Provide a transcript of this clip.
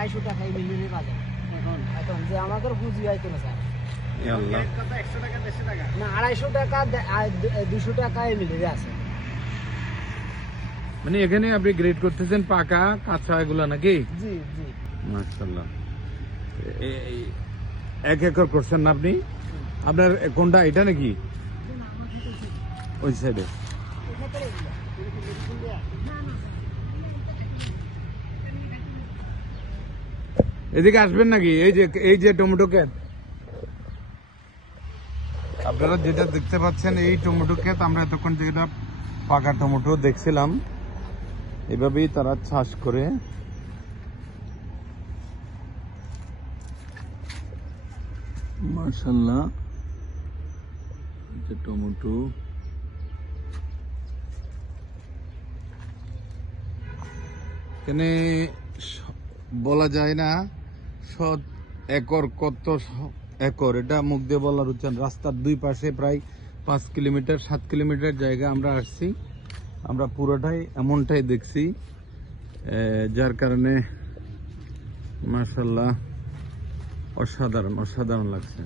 আড়াইশো টাকা এই মিলিয়ে বাজার। এখন এখন যে আমাদের পুঁজি আইতো না স্যার। না আড়াইশো টাকা দে- আর দু- দুশো টাকা এই মিলিয়ে আছে। মানে এখানে আপনি গ্রেড করতেছেন পাকা কাঁচা এগুলা নাকি? জি জি। মাশাল্লাহ এক একর করছেন না আপনি? আপনার কোনটা এটা নাকি? ওই সাইডে এদিকে আসবেন নাকি? এই যে এই যে টমেটো ক্ষেত। আপনারা যেটা দেখতে পাচ্ছেন, এই টমেটো ক্ষেত, আমরা এতক্ষণ যেটা পাকা টমেটো দেখছিলাম। এভাবেই তারা চাষ করে। মার্শাল্লাহ টমেটো। এখানে বলা যায় না সৎ একর, কত একর? এটা মুখ দিয়ে বলার উচ্চারণ রাস্তার দুই পাশে প্রায় পাঁচ কিলোমিটার, সাত কিলোমিটার জায়গা আমরা আসছি। আমরা পুরোটাই এমনটাই দেখছি। যার কারণে মার্শাল্লাহ অসাধারণ অসাধারণ লাগছে।